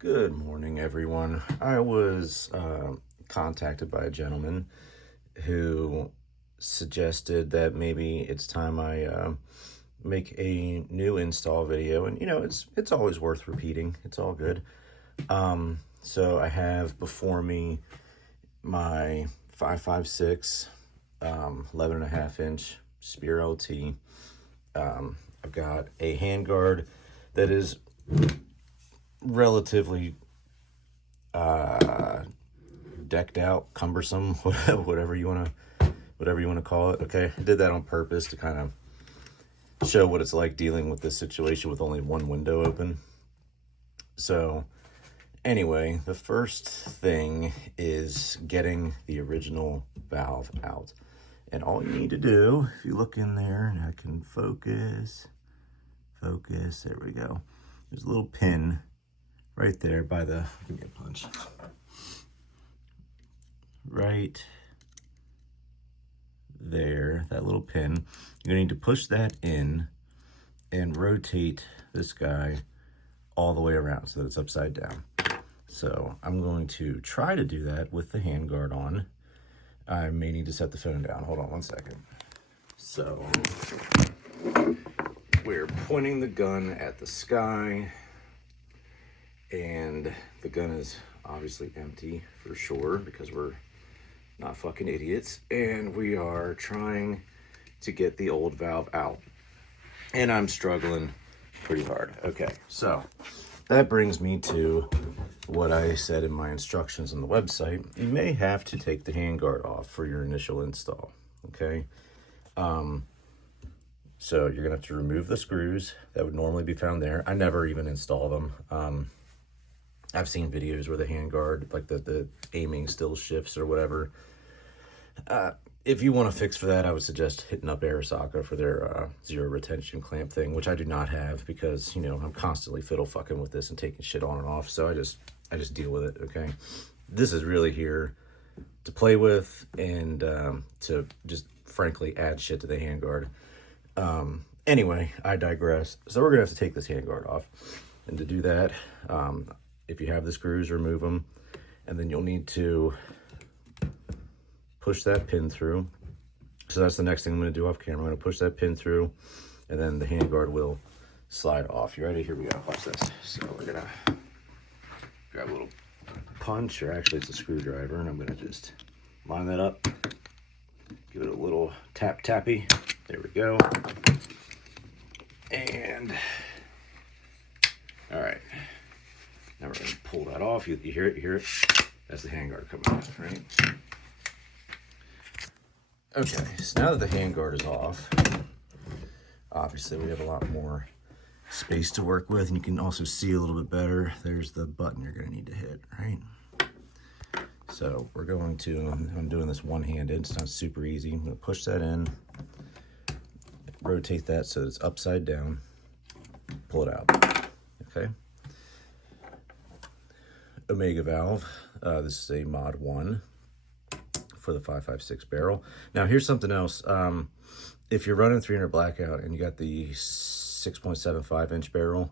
Good morning, everyone. I was contacted by a gentleman who suggested that maybe it's time I make a new install video, and it's always worth repeating. It's all good. So I have before me my 5.56 11.5-inch Spear LT. I've got a handguard that is relatively decked out, cumbersome, whatever you want to call it. Okay, I did that on purpose to kind of show what it's like dealing with this situation with only one window open. So anyway, the first thing is getting the original valve out. And all you need to do, if you look in there, and I can focus, there we go. There's a little pin right there by the, give me a punch. Right there, that little pin. You're gonna need to push that in and rotate this guy all the way around so that it's upside down. So I'm going to try to do that with the handguard on. I may need to set the phone down. Hold on one second. So we're pointing the gun at the sky, and the gun is obviously empty for sure because we're not fucking idiots, and we are trying to get the old valve out, and I'm struggling pretty hard. Okay, so that brings me to what I said in my instructions on the website. You may have to take the handguard off for your initial install, okay? So you're gonna have to remove the screws that would normally be found there. I never even install them. I've seen videos where the handguard, like the aiming still shifts or whatever. If you want to fix for that, I would suggest hitting up Arasaka for their zero retention clamp thing, which I do not have because, I'm constantly fiddle fucking with this and taking shit on and off. So I just deal with it, okay? This is really here to play with and to just frankly add shit to the handguard. Anyway, I digress. So we're gonna have to take this handguard off. And to do that, if you have the screws, remove them. And then you'll need to push that pin through. So that's the next thing I'm going to do off camera. I'm going to push that pin through, and then the handguard will slide off. You ready? Here we go. Watch this. So we're going to grab a little punch, or actually it's a screwdriver, and I'm going to just line that up. Give it a little tappy. There we go. And, all right. Now we're going to pull that off. You hear it? You hear it? That's the handguard coming off, right? Okay, so now that the handguard is off, obviously we have a lot more space to work with, and you can also see a little bit better. There's the button you're going to need to hit, right? So we're going to, I'm doing this one-handed, it's not super easy. I'm going to push that in, rotate that so it's upside down, pull it out, okay? Omega valve, this is a mod 1. For the 5.56 barrel. Now here's something else. If you're running 300 blackout and you got the 6.75 inch barrel,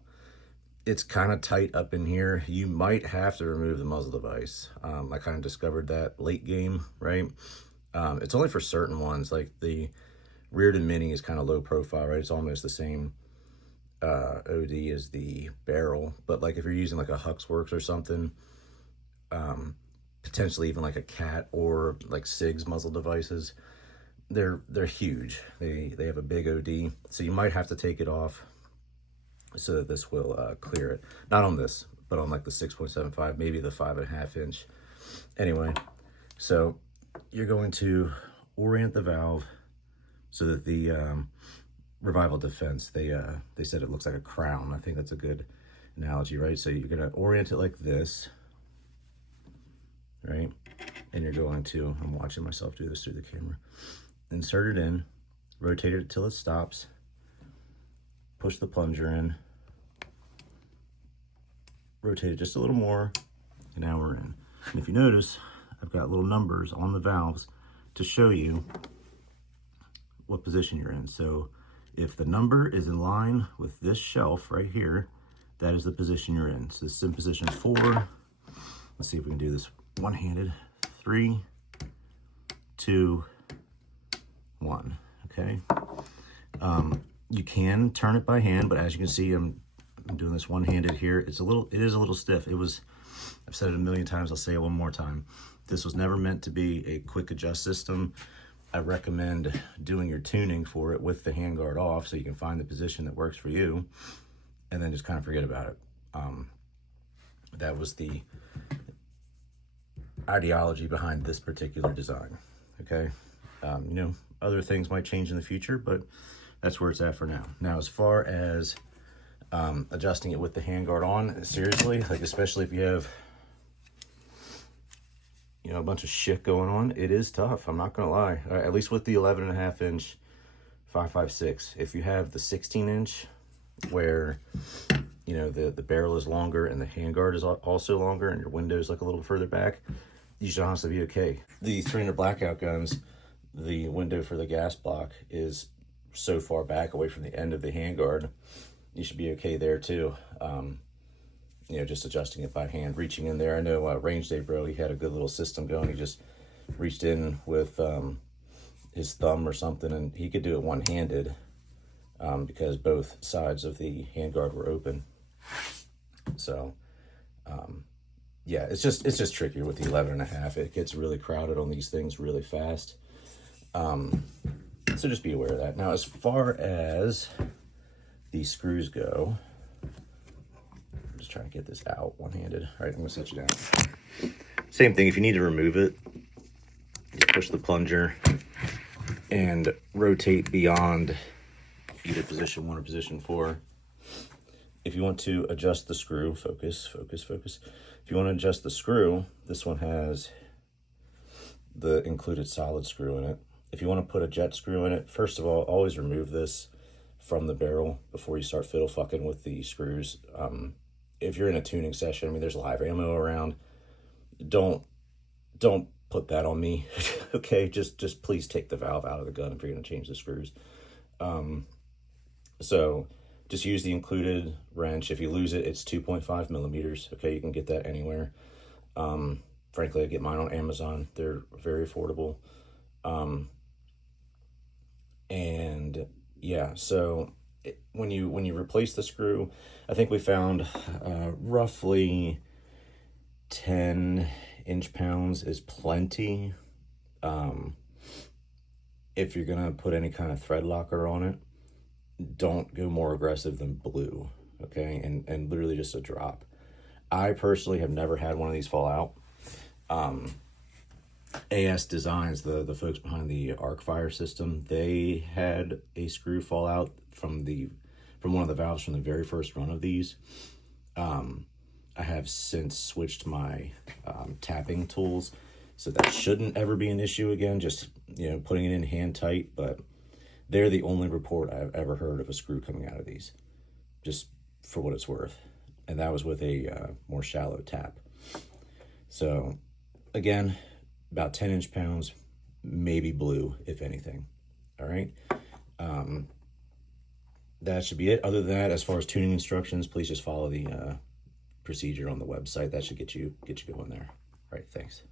it's kind of tight up in here. You might have to remove the muzzle device. I kind of discovered that late game, right? It's only for certain ones, like the Reardon Mini is kind of low profile, right? It's almost the same OD as the barrel, but like if you're using like a Huxworks or something, potentially even like a Cat or like SIG's muzzle devices, they're huge. They have a big OD, so you might have to take it off so that this will clear it. Not on this, but on like the 6.75, maybe the 5.5 inch. Anyway, so you're going to orient the valve so that the Revival Defense, they said it looks like a crown. I think that's a good analogy, right? So you're gonna orient it like this, right? And you're going to, I'm watching myself do this through the camera, insert it in, rotate it till it stops, push the plunger in, rotate it just a little more, and now we're in. And if you notice, I've got little numbers on the valves to show you what position you're in. So if the number is in line with this shelf right here, that is the position you're in. So this is in position 4. Let's see if we can do this one-handed. 3, 2, 1. Okay. You can turn it by hand, but as you can see, I'm doing this one-handed here. It is a little stiff. I've said it a million times. I'll say it one more time. This was never meant to be a quick adjust system. I recommend doing your tuning for it with the handguard off so you can find the position that works for you, and then just kind of forget about it. That was the ideology behind this particular design. Okay. You know, other things might change in the future, but that's where it's at for now. Now, as far as adjusting it with the handguard on, seriously, like especially if you have, you know, a bunch of shit going on, it is tough. I'm not gonna lie. At least with the 11.5 inch 5.56. If you have the 16 inch where, you know, the barrel is longer and the handguard is also longer and your window is like a little further back, you should honestly be okay. The 300 blackout guns, the window for the gas block is so far back away from the end of the handguard, you should be okay there too. You know, just adjusting it by hand, reaching in there. I know Range Day Bro, he had a good little system going. He just reached in with his thumb or something, and he could do it one-handed because both sides of the handguard were open. So, yeah, it's just trickier with the 11.5. It gets really crowded on these things really fast. So just be aware of that. Now, as far as the screws go, I'm just trying to get this out one-handed. All right, I'm gonna set you down. Same thing, if you need to remove it, you push the plunger and rotate beyond either position 1 or position 4. If you want to adjust the screw, focus. If you want to adjust the screw, this one has the included solid screw in it. If you want to put a jet screw in it, first of all, always remove this from the barrel before you start fiddle fucking with the screws. If you're in a tuning session, I mean, there's live ammo around. Don't put that on me. Okay, just please take the valve out of the gun if you're going to change the screws. So just use the included wrench. If you lose it, it's 2.5 millimeters. Okay, you can get that anywhere. Frankly, I get mine on Amazon. They're very affordable. And yeah, so when you replace the screw, I think we found roughly 10 inch-pounds is plenty. If you're gonna put any kind of thread locker on it, don't go more aggressive than blue, okay? And literally just a drop. I personally have never had one of these fall out. AS Designs, the folks behind the arc fire system, they had a screw fall out from one of the valves from the very first run of these. I have since switched my tapping tools, so that shouldn't ever be an issue again, just, you know, putting it in hand tight. But they're the only report I've ever heard of a screw coming out of these, just for what it's worth. And that was with a more shallow tap. So again, about 10 inch-pounds, maybe blue, if anything. All right. That should be it. Other than that, as far as tuning instructions, please just follow the procedure on the website. That should get you going there. All right, thanks.